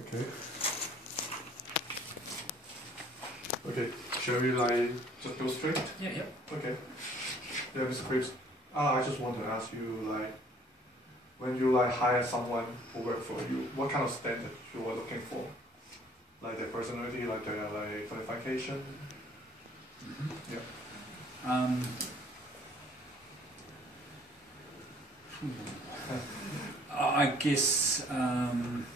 Okay. Okay. Shall we just go straight? Yeah, yeah. Okay. Yeah, Mr. Cripps. I just want to ask you when you hire someone who work for you, what kind of standard you are looking for? Like their personality, like their qualification? Mm-hmm. Yeah. I guess in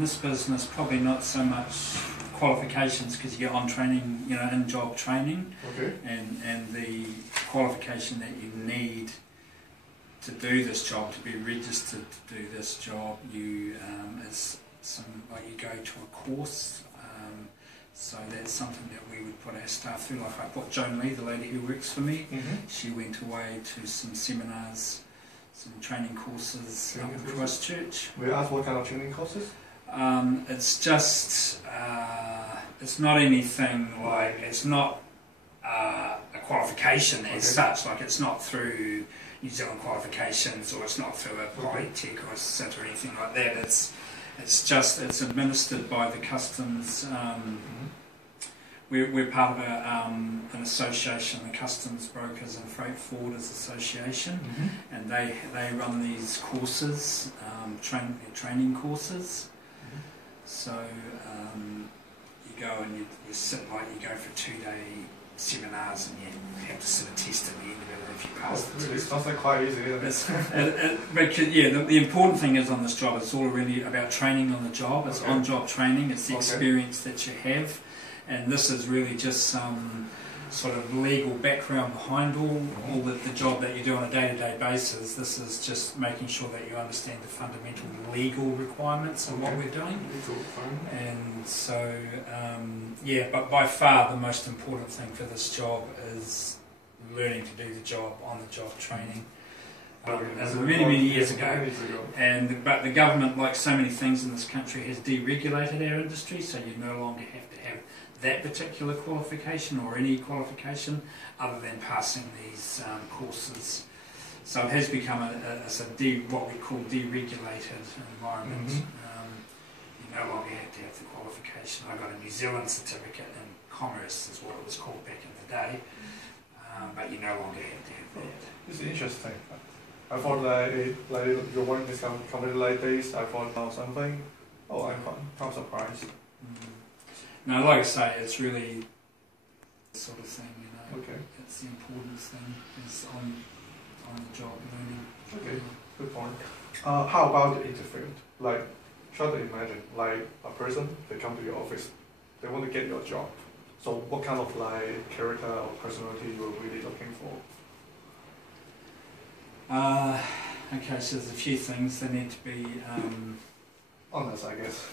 this business, probably not so much qualifications because you get on training, in-job training, Okay. and the qualification that you need to do this job, to be registered to do this job, you you go to a course. So that's something that we would put our staff through. Like I put Joan Lee, the lady who works for me, she went away to some seminars, some training courses up in Christchurch. We asked what kind of training courses? It's just, it's not anything it's not a qualification as such, it's not through New Zealand qualifications, or it's not through a Polytech or a SIT or anything like that. It's administered by the customs. We're part of an association, the Customs Brokers and Freight Forwarders Association, and they run these courses, training courses. So you go and you sit you go for 2-day seminars, and you have to sit a test at the end of it if you pass the test. It sounds like quite easy, isn't it? The important thing is on this job, it's all really about training on the job. It's on-job training, it's the experience that you have, and this is really just some sort of legal background behind all the job that you do on a day-to-day basis. This is just making sure that you understand the fundamental legal requirements of what we're doing. And so, but by far the most important thing for this job is learning to do the job on the job training. As many years ago, but the government, like so many things in this country, has deregulated our industry, so you no longer have to have that particular qualification or any qualification other than passing these courses. So it has become what we call deregulated environment. You no longer have to have the qualification. I got a New Zealand certificate in commerce, is what it was called back in the day, but you no longer have to have that. It's interesting. I thought you're working in this company like this, I thought something. Oh, I'm kind of surprised. No, like I say, it's really the sort of thing, Okay. It's the important thing, is on the job learning. Okay, good point. How about the interview? Try to imagine, a person, they come to your office, they want to get your job. So what kind of character or personality you're really looking for? Okay, so there's a few things. They need to be honest, I guess.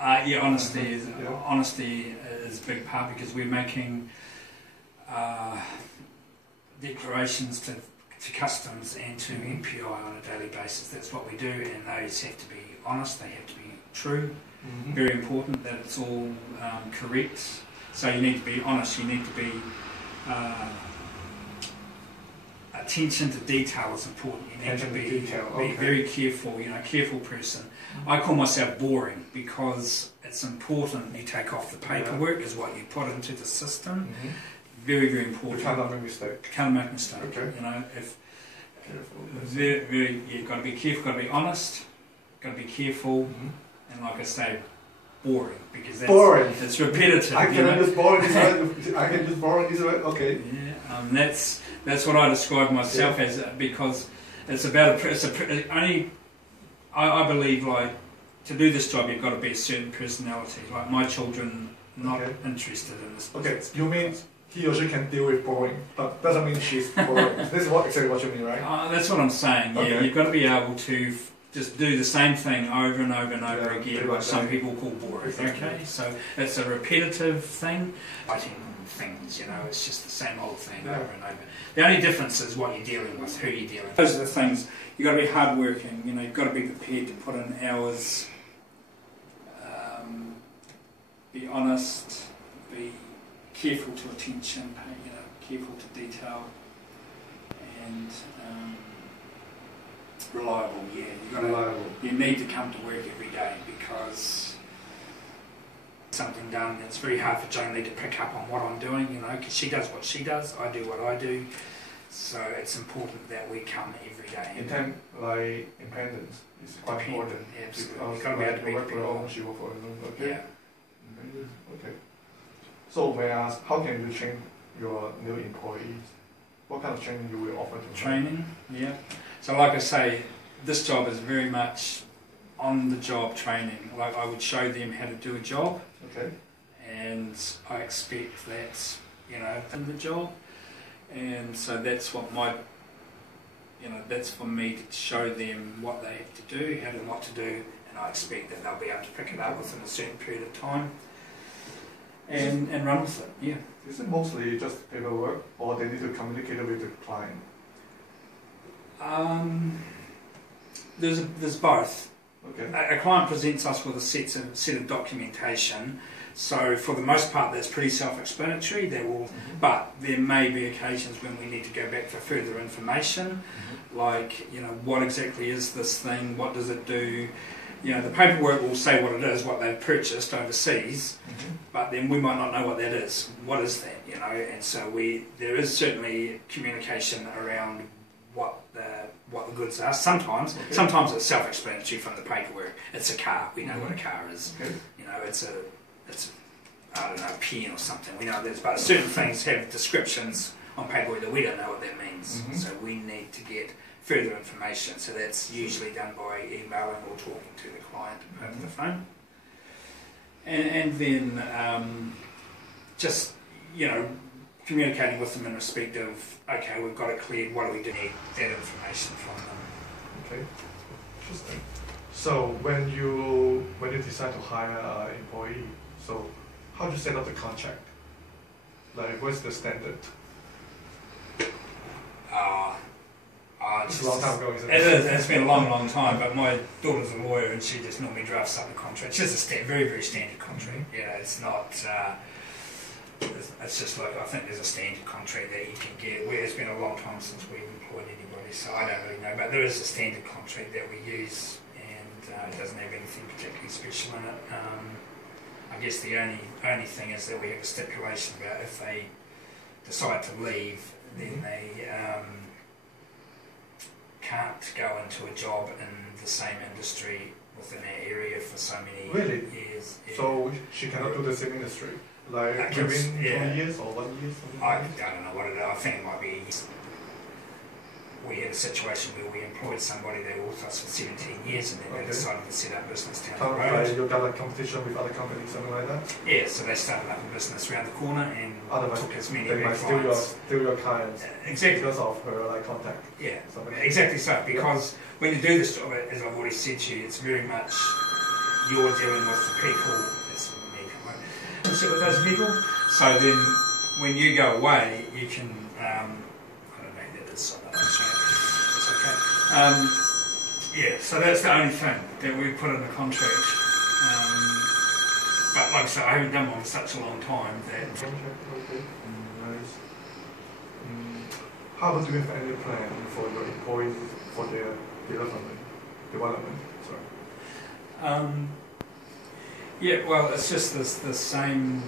Honesty is a big part, because we're making declarations to customs and to MPI on a daily basis. That's what we do, and those have to be honest. They have to be true. Very important that it's all correct. So you need to be honest. You need to be attention to detail is important. You need to be very careful, careful person. I call myself boring because it's important you take off the paperwork, is what you put into the system. Very, very important. You cannot make a mistake. Can't make a mistake. Careful. You've got to be careful, got to be honest, got to be careful, and like I say, boring, because it's repetitive. I can use boring this way. I can use boring this way. Okay. Yeah, that's what I describe myself as, because it's about I believe to do this job you've got to be a certain personality. Like my children, not interested in this. Okay, you mean he or she can deal with boring, but doesn't mean she's boring. This is exactly what you mean, right? That's what I'm saying. Yeah, you've got to be able to just do the same thing over and over and over again, what some people call boring. Okay, so it's a repetitive thing. Writing things, it's just the same old thing over and over. The only difference is what you're dealing with, who you're dealing with. Those are the things. You've got to be hardworking. You've got to be prepared to put in hours. Be honest. Be careful to attention. Careful to detail, and Reliable, yeah. Reliable. You need to come to work every day because something done. It's very hard for Joni to pick up on what I'm doing, you know, because she does what she does, I do what I do. So it's important that we come every day. Independence is quite important. Absolutely. Because Got to be able to you work for your people. own, she work for her own. Okay. Yeah. Okay. So may I ask, how can you train your new employees? What kind of training you will offer to them? Training, yeah. So like I say, this job is very much on-the-job training. Like I would show them how to do a job. Okay. And I expect that, you know, in the job. And so that's what that's for me to show them what they have to do, what to do, and I expect that they'll be able to pick it up within a certain period of time and run with it, yeah. Is it mostly just paperwork, or they need to communicate with the client? There's both. Okay. A client presents us with a set of documentation. So for the most part, that's pretty self-explanatory. But there may be occasions when we need to go back for further information, like, you know, what exactly is this thing? What does it do? You know, the paperwork will say what it is, what they've purchased overseas, but then we might not know what that is. What is that? You know, and so there is certainly communication around what the goods are. Sometimes it's self-explanatory from the paperwork. It's a car. We know what a car is. Okay. You know, it's I don't know, a pen or something. We know this, but certain things have descriptions on paperwork that we don't know what that means. So we need to get further information. So that's usually done by emailing or talking to the client over the phone. And then just, you know, communicating with them in respect of, okay, we've got it cleared, what do we do? Need that information from them. Okay, interesting. So when you decide to hire an employee, so how do you set up the contract? Like, what's the standard? It's a long time ago, isn't it? It is. It's been a long, long time. But my daughter's a lawyer, and she just normally drafts up the contract. It's just a very, very standard contract. You know, it's not. It's just like, I think there's a standard contract that you can get. It's been a long time since we've employed anybody, so I don't really know. But there is a standard contract that we use, and it doesn't have anything particularly special in it. I guess the only thing is that we have a stipulation about if they decide to leave, then they can't go into a job in the same industry within that area for so many years. Yeah. So she cannot do the same industry? Like within 2 years or 1 year? I don't know what it is. I think it might be. We had a situation where we employed somebody, they were with us for 17 years, and then they decided to set up business down the road. Like you got like competition with other companies, something like that? Yeah, so they started up a business around the corner and took as many of their clients. Steal your clients. Exactly. Because of her like contact. Yeah, exactly so. Because when you do this job, as I've already said to you, it's very much you're dealing with the people. It's me, you sit with those people. So then, when you go away, you can. I don't know that it's okay. Yeah, so that's the only thing that we put in the contract. But like I said, I haven't done one for such a long time that. Okay. Nice. How do you have any plan for your employees for their development? Sorry. Yeah, well, it's just the same.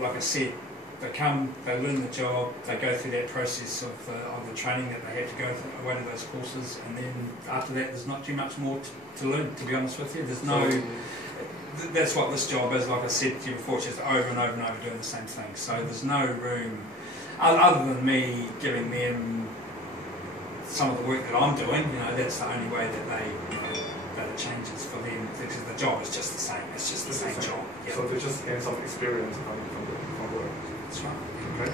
Like I said, they come, they learn the job, they go through that process of the training that they had to go through, one of those courses, and then after that, there's not too much more to learn. To be honest with you, there's no. That's what this job is. Like I said to you before, it's just over and over and over doing the same thing. So there's no room, other than me giving them some of the work that I'm doing. You know, that's the only way that that it changes for them, because the job is just the same. It's just the same job. Yep. So they just gain some experience from work. That's right. Okay.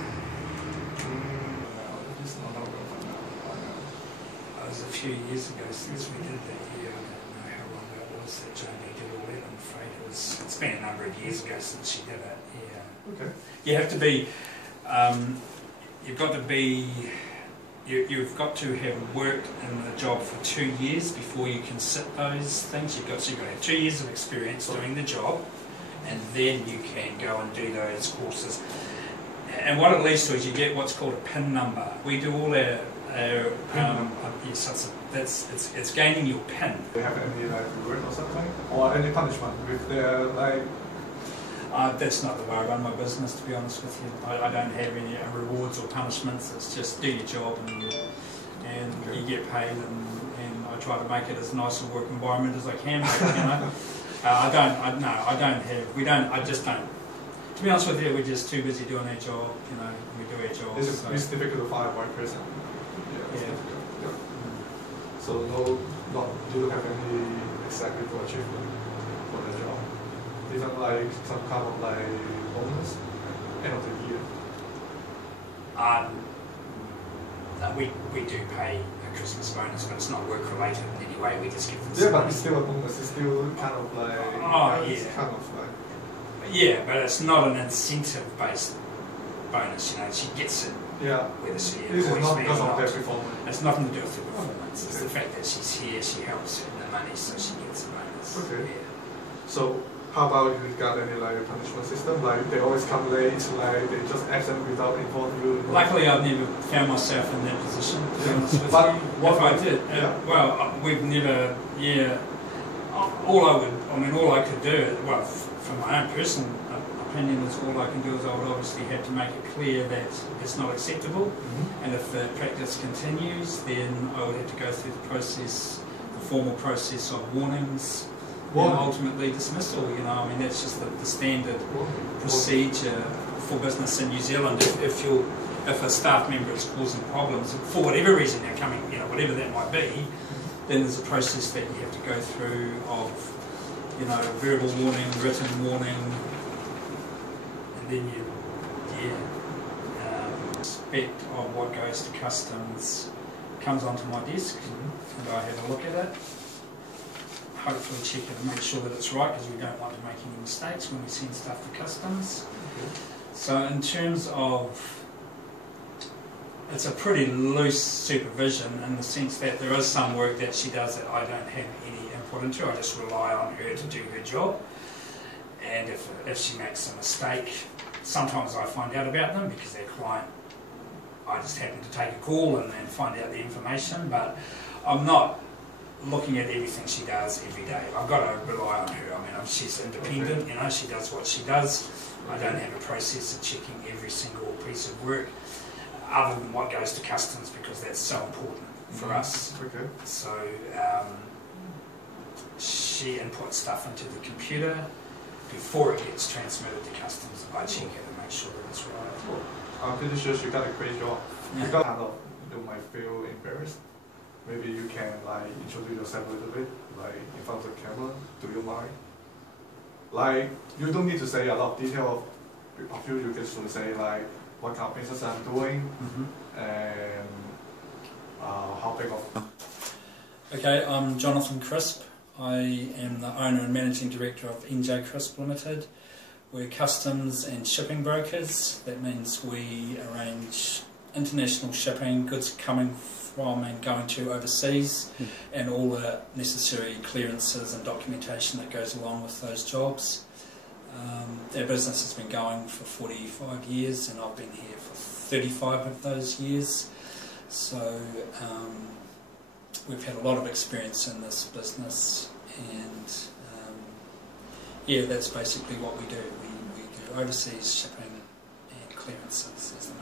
It was a few years ago since we did that year. I don't know how long that was that Joni did all that. I'm afraid it's been a number of years ago since she did it. Yeah. Okay. You have to be. You've got to have worked in the job for 2 years before you can sit those things. You've got to have 2 years of experience doing the job, and then you can go and do those courses. And what it leads to is you get what's called a PIN number. We do all our yes, it's a it's gaining your pin. Do you have any like reward or something, or any punishment with their like? That's not the way I run my business, to be honest with you. I don't have any rewards or punishments. It's just do your job and you get paid, and I try to make it as nice a work environment as I can. You know, I just don't. To be honest with you, we're just too busy doing our job. You know, we do our job. It's difficult to find one person. Yeah. Yeah. So you don't have any executive achievement for the job. Isn't like some kind of like bonus end of the year? We do pay a Christmas bonus, but it's not work related in any way. We just give them. Yeah, but it's still a bonus. It's still kind of like. Oh yeah. It's kind of like. Yeah, but it's not an incentive based bonus. You know, she gets it. Yeah. Whether she This is not me because or of not. their performance. It's nothing to do with her performance. It's the fact that she's here. She helps earn the money, so she gets a bonus. Okay. Yeah. So. How about you got any like punishment system? Like they always come late, like they just absent without informing you. Luckily, I've never found myself in that position. To be honest with But you. what if I did, well, we've never. Yeah. All I could do. Well, from my own personal opinion, is all I can do is I would obviously have to make it clear that it's not acceptable, and if the practice continues, then I would have to go through the formal process of warnings. And ultimately dismissal, you know, I mean that's just the standard procedure for business in New Zealand. If a staff member is causing problems for whatever reason they're coming, you know, whatever that might be, then there's a process that you have to go through of, you know, verbal warning, written warning, and then aspect of what goes to customs comes onto my desk, and I have a look at it. Hopefully check it and make sure that it's right, because we don't want to make any mistakes when we send stuff to customs. So in terms of, it's a pretty loose supervision in the sense that there is some work that she does that I don't have any input into. I just rely on her to do her job, and if she makes a mistake, sometimes I find out about them because their client, I just happen to take a call and find out the information, but I'm not looking at everything she does every day. I've got to rely on her. I mean, she's independent, you know, she does what she does. I don't have a process of checking every single piece of work other than what goes to customs, because that's so important for us. Okay. So she inputs stuff into the computer before it gets transmitted to customs. I check it and make sure that it's right. Cool. I'm pretty sure she got a great job. Yeah. You got kind of, you might feel embarrassed. Maybe you can like introduce yourself a little bit, like in front of the camera. Do you mind? Like you don't need to say a lot of detail of you. You just say like what kind of business I'm doing and how big of. Okay, I'm Jonathan Crisp. I am the owner and managing director of NJ Crisp Limited. We're customs and shipping brokers. That means we arrange international shipping, goods coming from and going to overseas, and all the necessary clearances and documentation that goes along with those jobs. Our business has been going for 45 years, and I've been here for 35 of those years. So we've had a lot of experience in this business, and yeah, that's basically what we do. We do overseas shipping and clearances as the